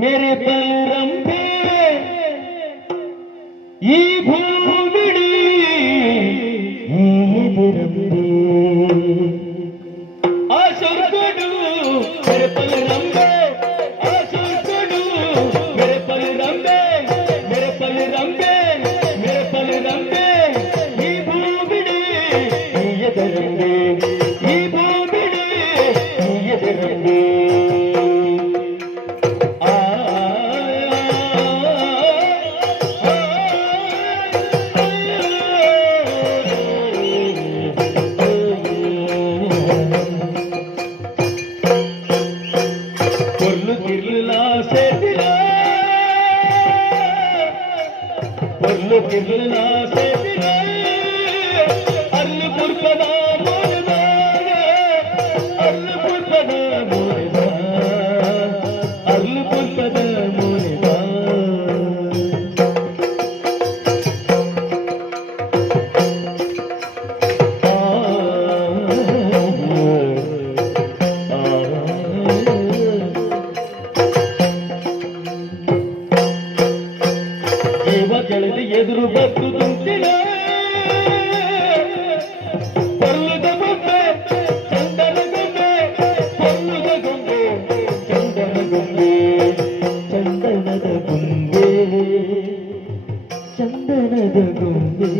मेरे बलरंबे ಈ ಭೂಮಿಡಿ ಎದುರಂಬೆ ಆಶರ್ಕೊಡು मेरे बलरंबे आशर्ಕೊಡು मेरे बलरंबे मेरे बलरंबे मेरे बलरंबे ಈ ಭೂಮಿಡಿ ಎದುರಂಬೆ ಈ ಭೂಮಿಡಿ ಎದುರಂಬೆ गिरना से दिले अल्लपुर पदा मोरदान अल्लपुर पदा मोरदान अल्लपुर पदा मोरदान ಎದುರು ಬತ್ತು ತುಂಬಿನ ಪರ್ಲದ ಗೊಂಬೆ ಚಂದನ ಗೊಂಬೆ ಪರ್ಲದ ಗೊಂಬೆ ಚಂದನ ಗೊಂಬೆ ಚಂದನದ ಗೊಂಬೆ ಚಂದನದ ಗೊಂಬೆ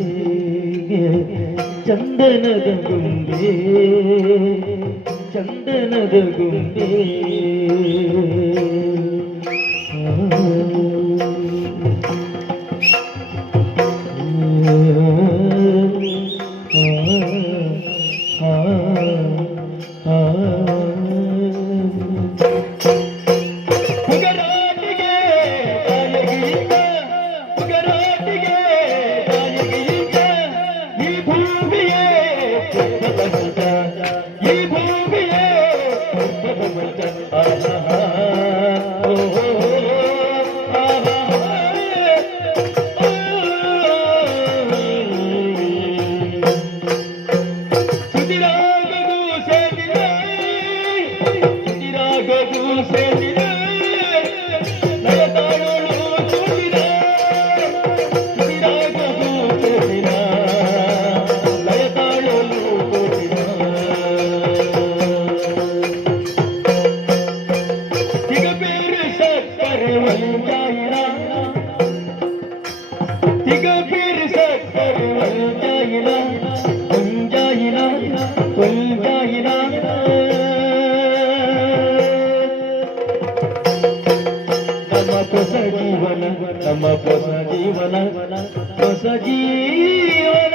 ಚಂದನದ ಗೊಂಬೆ ಚಂದನದ ಗೊಂಬೆ ನಮ್ಮ ಹೊಸ ಜೀವನ ಹೊಸ ಜೀವನ